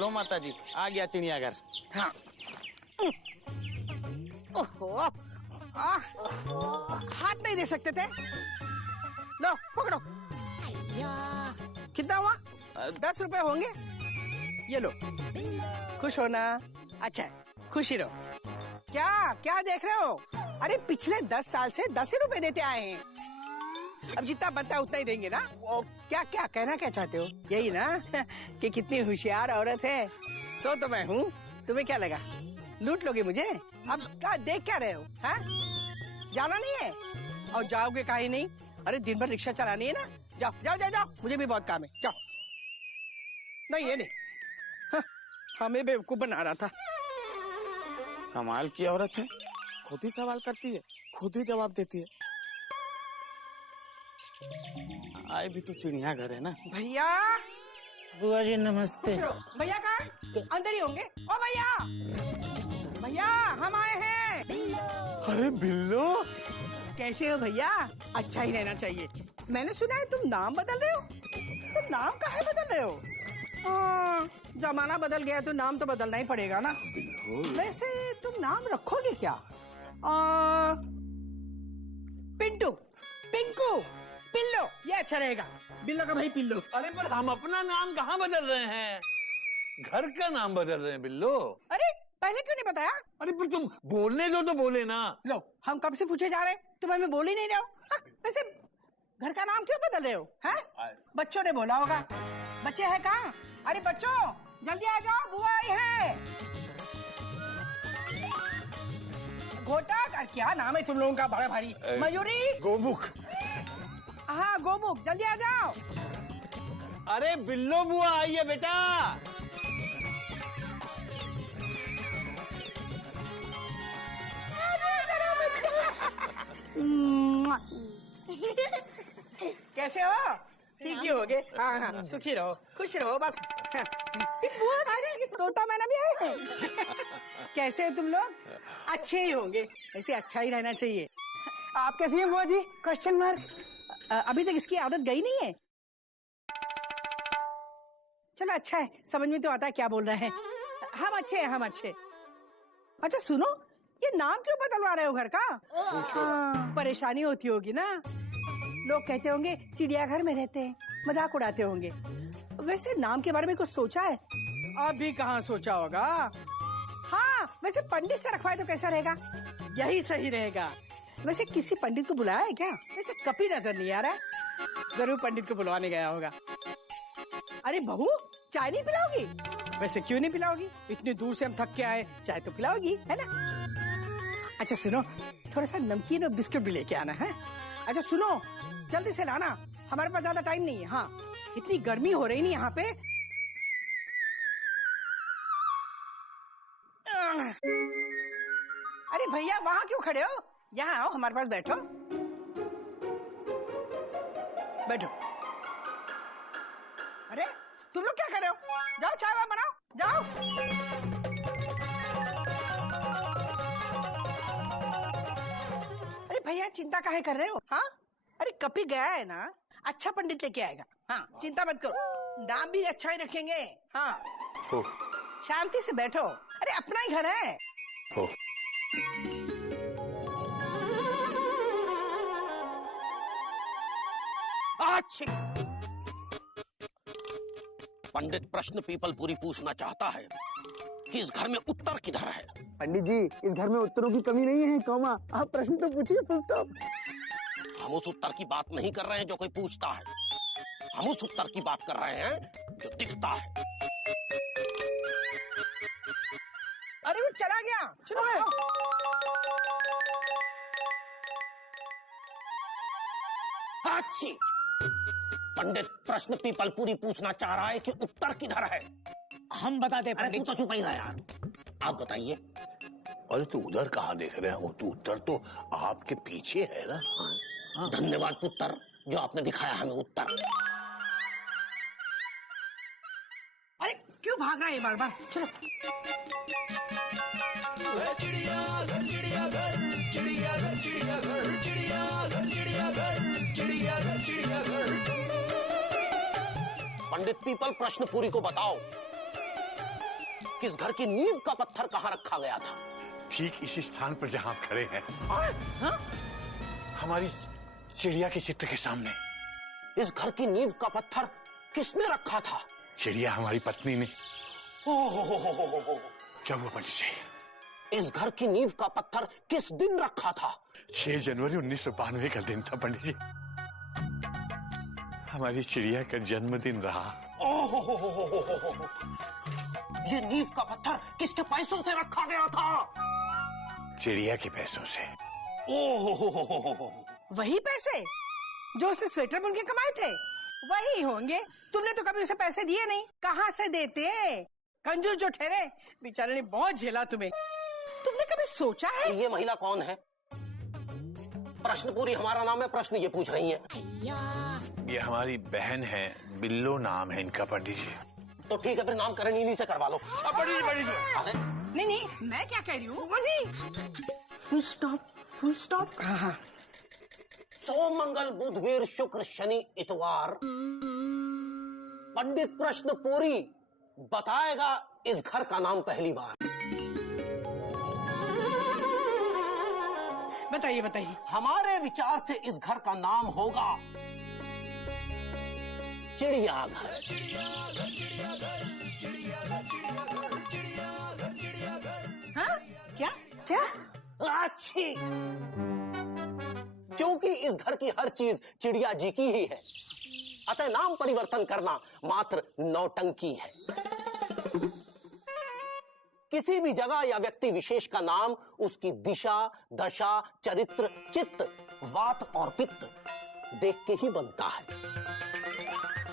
लो माता जी, आ गया चिड़ियाघर। हाँ। ओहो, हाथ नहीं दे सकते थे? लो पकड़ो। कितना हुआ? 10 रुपए होंगे। ये लो, खुश हो ना? अच्छा खुशी रहो। क्या क्या देख रहे हो? अरे पिछले 10 साल से 10 ही रुपए देते आए हैं। अब जितना बनता है उतना ही देंगे ना। क्या क्या कहना क्या चाहते हो? यही ना कि कितनी होशियार औरत है। सो तो मैं हूँ, तुम्हें क्या लगा लूट लोगे मुझे? अब क्या देख क्या रहे हो? हाँ? जाना नहीं है? और जाओगे काहे नहीं? अरे दिन भर रिक्शा चलानी है ना। जाओ जाओ जाओ जाओ, मुझे भी बहुत काम है। जाओ। नहीं ये नहीं, हाँ, हमें बेवकूफ बना रहा था। कमाल की औरत है, खुद ही सवाल करती है, खुद ही जवाब देती है। आए भी तो चिड़ियाघर है ना। भैया। बुआ जी नमस्ते। भैया कहाँ? अंदर ही होंगे। ओ भैया, भैया हम आए हैं। अरे बिल्लो, कैसे हो भैया? अच्छा ही रहना चाहिए। मैंने सुना है तुम नाम बदल रहे हो। तुम नाम काहे बदल रहे हो? जमाना बदल गया तो नाम तो बदलना ही पड़ेगा ना। वैसे तुम नाम रखोगे क्या? पिंटू, पिंकू, पिल्लो, ये अच्छा रहेगा। बिल्लो का भाई पिल्लो। अरे पर हम अपना नाम कहाँ बदल रहे हैं, घर का नाम बदल रहे हैं बिल्लो। अरे पहले क्यों नहीं बताया? अरे पर तुम बोलने दो तो बोले ना। लो हम कब से पूछे जा रहे हैं, तुम हमें बोल ही नहीं रहे हो। वैसे घर का नाम क्यों बदल रहे हो? हैं? बच्चों ने बोला होगा। बच्चे हैं कहाँ? अरे बच्चों जल्दी आ जाओ, बुआ आई है। घोटक, और क्या नाम है तुम लोगों का बड़ा भारी? मयूरी, गोमुख। हाँ गोमुख, जल्दी आ जाओ। अरे बिल्लो बुआ आई है बेटा। कैसे हो? ठीक ही हो गए? हाँ हाँ, सुखी रहो, खुश रहो बस। अरे तोता मैना भी आए हैं। कैसे हो तुम लोग? अच्छे ही होंगे, ऐसे अच्छा ही रहना चाहिए। आप कैसी हैं बुआ जी? Question mark. अभी तक इसकी आदत गई नहीं है। चलो अच्छा है, समझ में तो आता है क्या बोल रहे हैं। हम अच्छे हैं, हम अच्छे। अच्छा सुनो, ये नाम क्यों बदलवा रहे हो घर का? परेशानी होती होगी ना। लोग कहते होंगे चिड़ियाघर में रहते हैं, मजाक उड़ाते होंगे। वैसे नाम के बारे में कुछ सोचा है? अभी कहाँ सोचा होगा। हाँ वैसे पंडित से रखवाए तो कैसा रहेगा? यही सही रहेगा। वैसे किसी पंडित को बुलाया है क्या? वैसे कभी नजर नहीं आ रहा। जरूर पंडित को बुलवाने गया होगा। अरे बहू चाय नहीं पिलाओगी? वैसे क्यों नहीं पिलाओगी? इतनी दूर से हम थक के आए, चाय तो पिलाओगी है ना। अच्छा सुनो, थोड़ा सा नमकीन और बिस्कुट भी लेके आना है। अच्छा सुनो, जल्दी से लाना, हमारे पास ज्यादा टाइम नहीं है। हाँ इतनी गर्मी हो रही नहीं यहाँ पे। अरे भैया वहाँ क्यों खड़े हो? यहाँ आओ, हमारे पास बैठो। बैठो। अरे तुम लोग क्या कर रहे हो? जाओ चाय वाय बनाओ, जाओ। अरे भैया चिंता काहे कर रहे हो? हाँ अरे कपी गया है ना, अच्छा पंडित लेके आएगा। हाँ चिंता मत करो, दाम भी अच्छा ही रखेंगे। हाँ शांति से बैठो, अरे अपना ही घर है। अच्छी पंडित प्रश्न पीपल पूरी पूछना चाहता है कि इस घर में उत्तर किधर है। पंडित जी इस घर में उत्तरों की कमी नहीं है, कौमा आप प्रश्न तो पूछिए, फुल स्टॉप। हम उस उत्तर की बात नहीं कर रहे हैं जो कोई पूछता है, हम उस उत्तर की बात कर रहे हैं जो दिखता है। अरे वो चला गया, चलो है। अच्छी पंडित प्रश्न पीपल पूरी पूछना चाह रहा है कि उत्तर किधर है। हम बताते अरे तू तो चुप ही रहा यार, आप बताइए। अरे तू उधर कहाँ देख रहे हैं? वो तो उत्तर तो आपके पीछे है ना। धन्यवाद पुत्र, जो आपने दिखाया हमें उत्तर। अरे क्यों भाग रहा है बार बार? चलो। चिड़ियाघर चिड़ियाघर चिड़ियाघर चिड़ियाघर चिड़ियाघर चिड़ियाघर चिड़ियाघर चिड़ियाघर। पंडित पीपल प्रश्न पूरी को बताओ कि इस घर की नींव का पत्थर कहाँ रखा गया था? ठीक इसी स्थान पर जहां आप खड़े हैं। हमारी चिड़िया के चित्र के सामने। इस घर की नींव का पत्थर किसने रखा था? चिड़िया हमारी पत्नी ने। ओह, क्या हुआ पंडित जी? इस घर की नींव का पत्थर किस दिन रखा था? 6 जनवरी 1992 का दिन था पंडित जी। हमारी चिड़िया का जन्मदिन रहा। ओह, ये नींव का पत्थर किसके पैसों से रखा गया था? चिड़िया के पैसों से। ओह, वही पैसे जो उसने स्वेटर बुन के कमाए थे वही होंगे। तुमने तो कभी उसे पैसे दिए नहीं, कहाँ से देते? कंजूस जो ठहरे, बेचारे ने बहुत झेला तुम्हें। तुमने कभी सोचा है ये महिला कौन है? प्रश्न पूरी हमारा नाम है, प्रश्न ये पूछ रही हैं। ये हमारी बहन है, बिल्लो नाम है इनका पंडित जी। तो ठीक है, फिर नामकरण इन्हीं से करवा लो। अरे नहीं नहीं, मैं क्या कह रही हूँ फुल स्टॉप, फुल स्टॉप। हाँ, सोम, मंगल, बुध, वीर, शुक्र, शनि, इतवार पंडित प्रश्न पूरी बताएगा इस घर का नाम पहली बार। बताइए बताइए। हमारे विचार से इस घर का नाम होगा चिड़ियाघर। हाँ? क्या क्या? अच्छी, क्योंकि इस घर की हर चीज चिड़िया जी की ही है, अतः नाम परिवर्तन करना मात्र नौटंकी है। किसी भी जगह या व्यक्ति विशेष का नाम उसकी दिशा, दशा, चरित्र, चित्त, वात और पित्त देख के ही बनता है।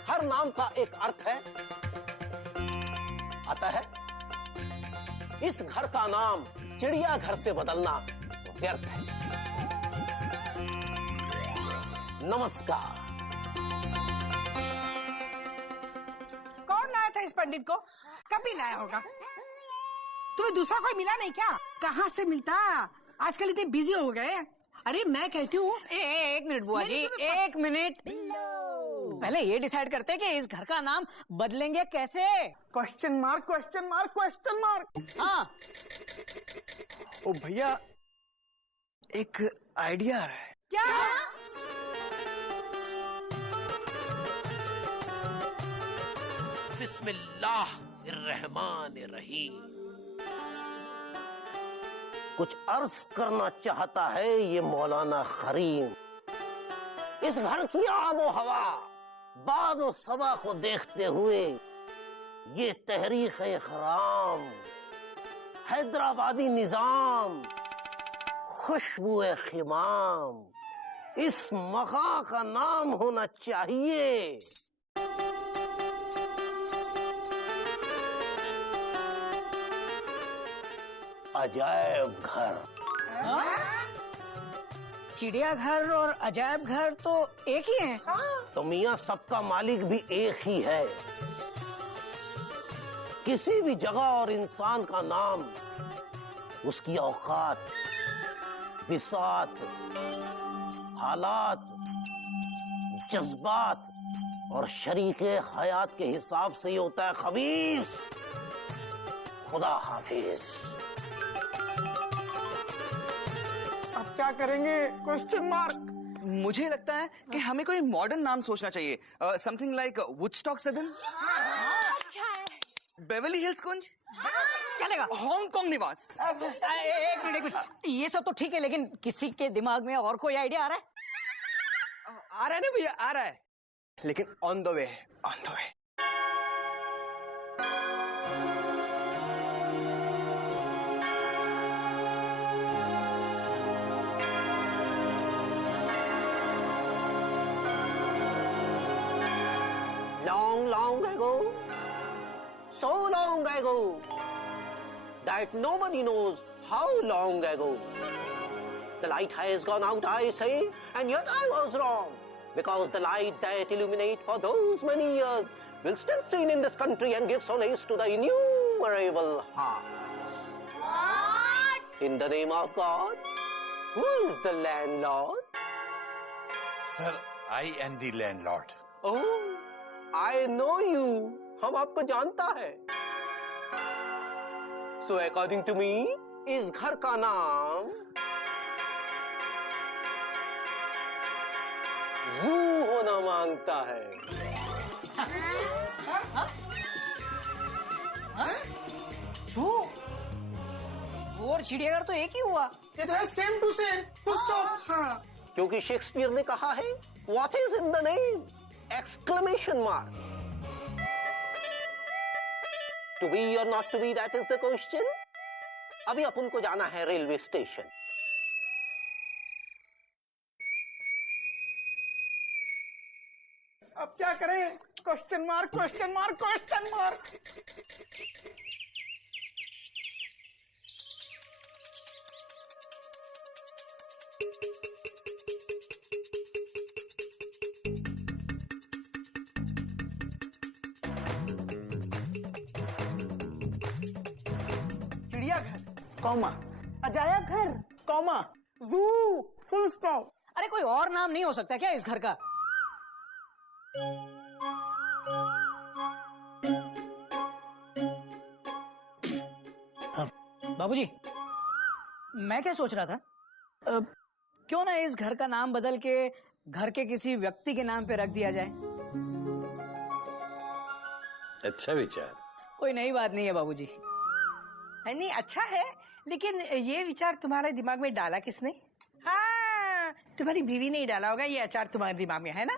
हर नाम का एक अर्थ है, अतः इस घर का नाम चिड़ियाघर से बदलना व्यर्थ है। नमस्कार। कौन लाया था इस पंडित को? कभी लाया होगा। तुम्हें दूसरा कोई मिला नहीं क्या? कहाँ से मिलता? आजकल इतने बिजी हो गए। अरे मैं कहती हूँ, एक मिनट बुआ जी, एक मिनट। पहले ये डिसाइड करते हैं कि इस घर का नाम बदलेंगे कैसे। Question mark, question mark, question mark. हाँ, ओ भैया, एक आइडिया आ रहा है। क्या? बिस्मिल्लाहिर्रहमानिर्रहीम। कुछ अर्ज करना चाहता है ये मौलाना करीम। इस घर की आबो हवा, बादो सबा को देखते हुए ये तहरीक इकराम, हैदराबादी निजाम, खुशबुए खिमाम, इस मकान का नाम होना चाहिए अजायब घर। चिड़ियाघर और अजायब घर तो एक ही हैं। तो मियाँ सबका मालिक भी एक ही है। किसी भी जगह और इंसान का नाम उसकी औकात, बिसात, हालात, जज्बात और शरीके हयात के हिसाब से ही होता है खबीस। खुदा हाफिज। अब क्या करेंगे? Question mark. मुझे लगता है कि हमें कोई मॉडर्न नाम सोचना चाहिए। समथिंग लाइक वुडस्टॉक सदन, बेवर्ली हिल्स कुंज, चलेगा। हांगकांग निवास। एक मिनट, ये सब तो ठीक है, लेकिन किसी के दिमाग में और कोई आइडिया आ रहा है? आ रहा है ना भैया, आ रहा है, लेकिन ऑन द वे है, on the way. Long ago, so long ago, that nobody knows how long ago. The light has gone out, I say, and yet I was wrong, because the light that illuminates for those many years will still seen in this country and give solace to the innumerable hearts. What? In the name of God, who is the landlord? Sir, I am the landlord. Oh, I know you. हम आपको जानता है। So according to me, इस घर का नाम जू होना मांगता है। जू और चिड़ियाघर तो एक ही हुआ। ये तो है same to same, full stop. हाँ, क्योंकि शेक्सपियर ने कहा है, What is in the name? Exclamation mark. To be or not to be, that is the question. अभी अपन को जाना है रेलवे स्टेशन। अब क्या करें? Question mark, question mark, question mark. चिड़ियाघर, कॉमा, अजायब घर, कॉमा, जू, फुल स्टॉप। अरे कोई और नाम नहीं हो सकता क्या इस घर का? बाबूजी, मैं क्या सोच रहा था, क्यों ना इस घर का नाम बदल के घर के किसी व्यक्ति के नाम पे रख दिया जाए। अच्छा विचार। कोई नई बात नहीं है बाबूजी। नहीं, अच्छा है, लेकिन ये विचार तुम्हारे दिमाग में डाला किसने? हाँ, तुम्हारी बीवी ने ही डाला होगा ये अचार तुम्हारे दिमाग में, है ना?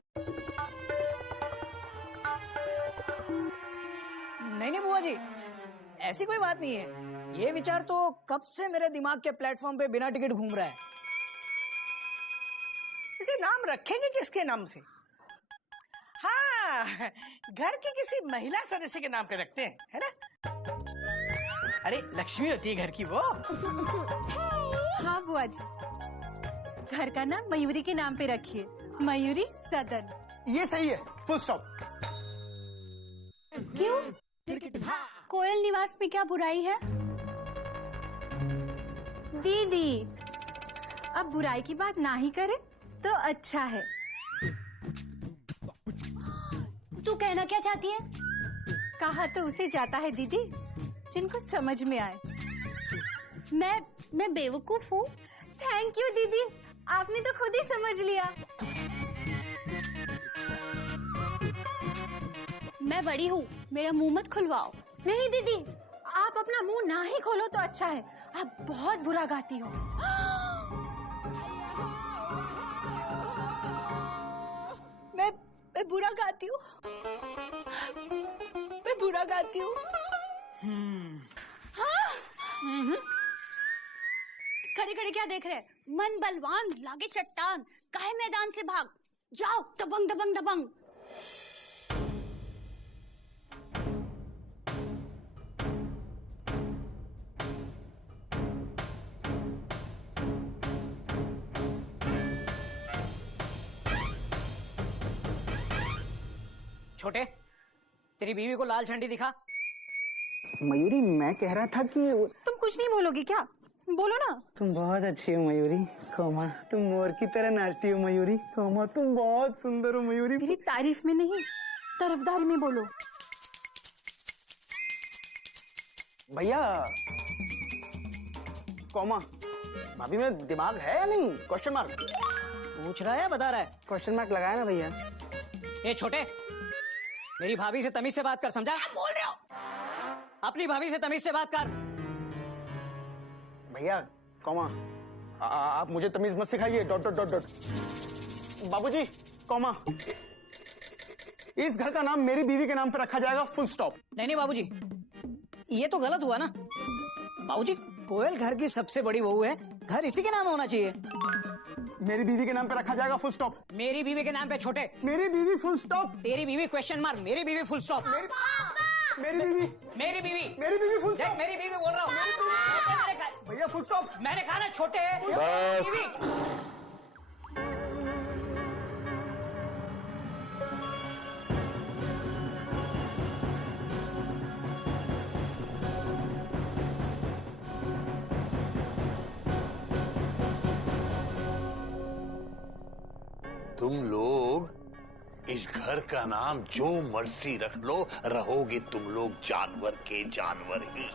नहीं बुआ जी, ऐसी कोई बात नहीं है। ये विचार तो कब से मेरे दिमाग के प्लेटफॉर्म पे बिना टिकट घूम रहा है। इसे नाम रखेंगे किसके नाम से? हाँ, घर के किसी महिला सदस्य के नाम पे रखते हैं, है ना? अरे लक्ष्मी होती है घर की वो। हाँ बुआ जी, घर का नाम मयूरी के नाम पे रखिए, मयूरी सदन। ये सही है, फुल स्टॉप। क्यों? कोयल निवास में क्या बुराई है? दीदी, अब बुराई की बात ना ही करे तो अच्छा है। तू कहना क्या चाहती है? कहा तो उसे जाता है दीदी जिनको समझ में आए। मैं बेवकूफ हूँ? थैंक यू दीदी, आपने तो खुद ही समझ लिया। मैं बड़ी हूँ, मेरा मुंह मत खुलवाओ। नहीं दीदी, आप अपना मुंह ना ही खोलो तो अच्छा है, आप बहुत बुरा गाती हो। मैं बुरा गाती हूँ, मैं बुरा गाती हूँ। हाँ? खड़े खड़े क्या देख रहे? मन बलवान लागे चट्टान, काहे मैदान से भाग जाओ, दबंग दबंग दबंग। छोटे, तेरी बीवी को लाल झंडी दिखा। मयूरी, मैं कह रहा था कि तुम कुछ नहीं बोलोगे क्या? बोलो ना। तुम बहुत अच्छी हो मयूरी, कोमा, तुम मोर की तरह नाचती हो मयूरी, कोमा, तुम बहुत सुंदर हो मयूरी। मेरी तारीफ में नहीं, तरफदारी में बोलो। भैया, कोमा, भाभी में दिमाग है या नहीं? Question mark. पूछ रहा है, बता रहा है? क्वेश्चन मार्क लगाया ना भैया। ए छोटे, मेरी भाभी से तमीज से बात कर, समझा? क्या बोल रहे हो? अपनी भाभी से तमीज से बात कर। भैया, कॉमा, आप मुझे तमीज मत सिखाइए। Dot dot dot dot. बाबूजी, कॉमा, इस घर का नाम मेरी बीवी के नाम पर रखा जाएगा, फुल स्टॉप। नहीं बाबूजी, ये तो गलत हुआ ना। बाबूजी, कोयल घर की सबसे बड़ी बहू है, घर इसी के नाम होना चाहिए। मेरी बीवी के नाम पे रखा जाएगा, फुल स्टॉप। मेरी बीवी के नाम पे छोटे। मेरी बीवी, फुल स्टॉप। तेरी बीवी क्वेश्चन मार्क, मेरी बीवी फुल स्टॉप। मेरी बीवी, मेरी बीवी, मेरी बीवी फुल स्टॉप। मेरी बीवी बोल रहा हूँ भैया, फुल स्टॉप। मैंने कहा ना छोटे, बीवी। तुम लोग इस घर का नाम जो मर्जी रख लो, रहोगे तुम लोग जानवर के जानवर ही।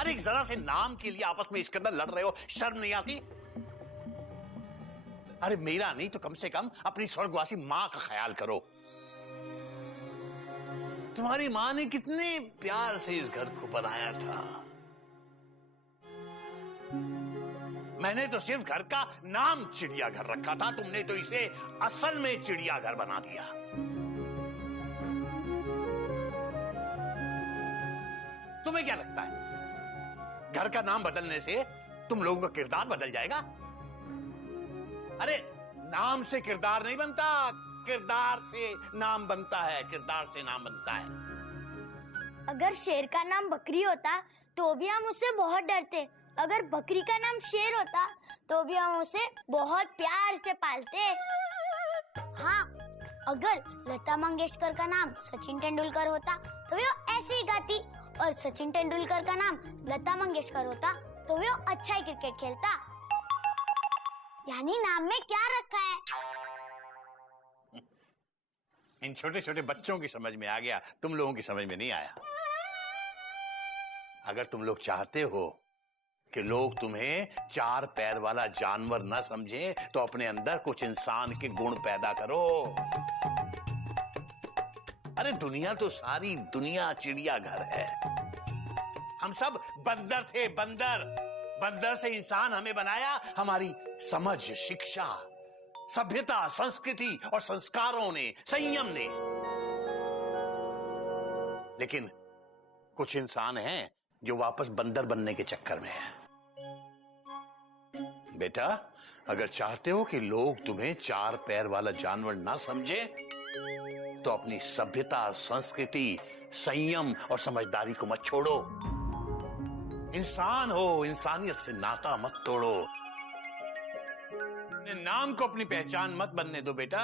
अरे एक जरा से नाम के लिए आपस में इसके अंदर लड़ रहे हो, शर्म नहीं आती? अरे मेरा नहीं तो कम से कम अपनी स्वर्गवासी मां का ख्याल करो। तुम्हारी मां ने कितने प्यार से इस घर को बनाया था। मैंने तो सिर्फ घर का नाम चिड़ियाघर रखा था, तुमने तो इसे असल में चिड़ियाघर बना दिया। तुम्हें क्या लगता है घर का नाम बदलने से तुम लोगों का किरदार बदल जाएगा? अरे नाम से किरदार नहीं बनता, किरदार से नाम बनता है, किरदार से नाम बनता है। अगर शेर का नाम बकरी होता तो भी हम उससे बहुत डरते, अगर बकरी का नाम शेर होता तो भी हम उसे बहुत प्यार से पालते। हाँ, अगर लता मंगेशकर का नाम सचिन तेंदुलकर होता तो वो ऐसे ही गाती, और सचिन तेंदुलकर का नाम लता मंगेशकर होता तो वो अच्छा ही क्रिकेट खेलता। यानी नाम में क्या रखा है? इन छोटे छोटे बच्चों की समझ में आ गया, तुम लोगों की समझ में नहीं आया। अगर तुम लोग चाहते हो कि लोग तुम्हें 4 पैर वाला जानवर न समझें, तो अपने अंदर कुछ इंसान के गुण पैदा करो। अरे दुनिया तो सारी दुनिया चिड़ियाघर है। हम सब बंदर थे, बंदर। बंदर से इंसान हमें बनाया हमारी समझ, शिक्षा, सभ्यता, संस्कृति और संस्कारों ने, संयम ने। लेकिन कुछ इंसान हैं जो वापस बंदर बनने के चक्कर में हैं। बेटा, अगर चाहते हो कि लोग तुम्हें 4 पैर वाला जानवर ना समझे, तो अपनी सभ्यता, संस्कृति, संयम और समझदारी को मत छोड़ो। इंसान हो, इंसानियत से नाता मत तोड़ो। अपने नाम को अपनी पहचान मत बनने दो बेटा,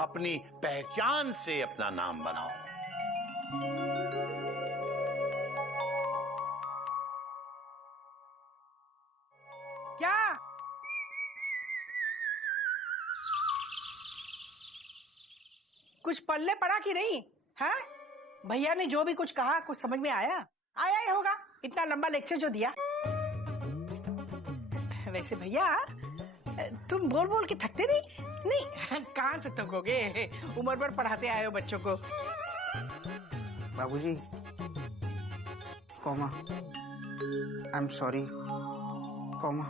अपनी पहचान से अपना नाम बनाओ। क्या? कुछ पल्ले पड़ा कि नहीं? हाँ, भैया ने जो भी कुछ कहा कुछ समझ में आया? आया ही होगा, इतना लंबा लेक्चर जो दिया। वैसे भैया तुम बोल बोल के थकते नहीं? नहीं, कहाँ से थकोगे, उम्र भर पढ़ाते आए हो बच्चों को। बाबूजी, comma, I am sorry, comma,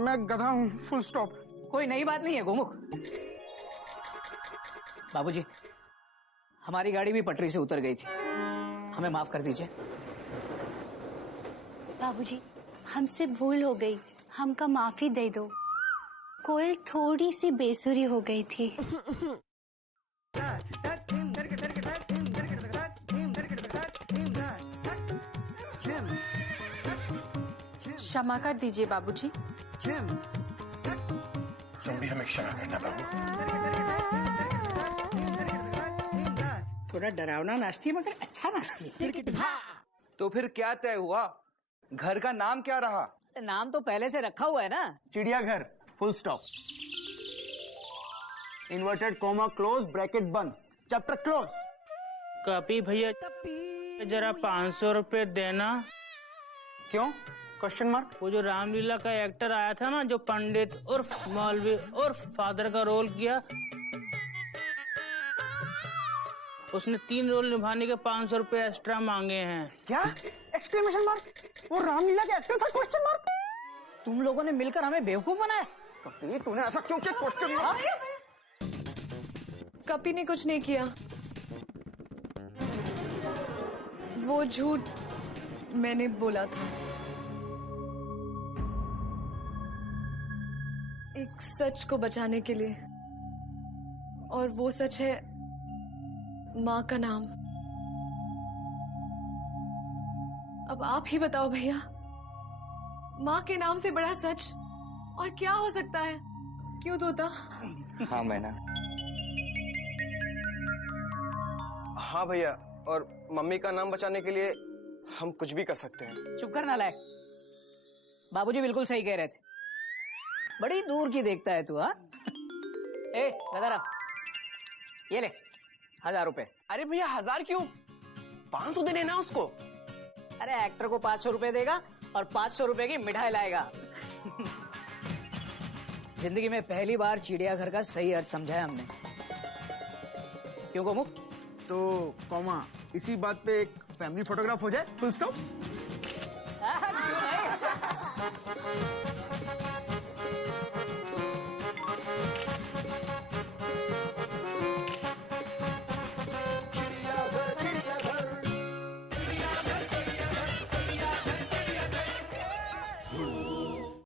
मैं गधा हूँ, फुल स्टॉप। कोई नई बात नहीं है गोमुख। बाबूजी, हमारी गाड़ी भी पटरी से उतर गई थी, हमें माफ कर दीजिए। बाबूजी, हमसे भूल हो गई, हमका माफी दे दो। कोयल थोड़ी सी बेसुरी हो गई थी। क्षमा कर दीजिए बाबूजी। तुम भी हमें क्षमा करना बाबू। थोड़ा डरावना नाचती है मगर अच्छा नाचती है। तो फिर क्या तय हुआ? घर का नाम क्या रहा? नाम तो पहले से रखा हुआ है ना, चिड़ियाघर, full stop, inverted comma close, bracket बंद, चैप्टर क्लोज। कपी भैया, जरा 500 रुपए देना। क्यों? Question mark. वो जो रामलीला का एक्टर आया था ना, जो पंडित उर्फ मौलवी उर्फ फादर का रोल किया, उसने 3 रोल निभाने के 500 रुपए एक्स्ट्रा मांगे हैं। क्या? Exclamation mark. वो रामलीला के एक्टर था? Question mark. तुम लोगों ने मिलकर हमें बेवकूफ बनाया। कपी, तूने ऐसा क्यों किया? Question mark. कपी ने कुछ नहीं किया, वो झूठ मैंने बोला था। एक सच को बचाने के लिए, और वो सच है माँ का नाम। अब आप ही बताओ भैया, माँ के नाम से बड़ा सच और क्या हो सकता है? क्यों तोता? हाँ मैना। हाँ भैया, और मम्मी का नाम बचाने के लिए हम कुछ भी कर सकते हैं। चुप कर नालायक। बाबूजी बिल्कुल सही कह रहे थे, बड़ी दूर की देखता है तू। हाँ, ए गदारा, ये ले 1000 रुपए। अरे भैया 1000 क्यों? 500 दे लेना उसको। अरे एक्टर को 500 रुपए देगा और 500 रुपए की मिठाई लाएगा। जिंदगी में पहली बार चिड़ियाघर का सही अर्थ समझा है हमने। क्यों गोमुख? तो कॉमा इसी बात पे एक फैमिली फोटोग्राफ हो जाए, फुल स्टॉप।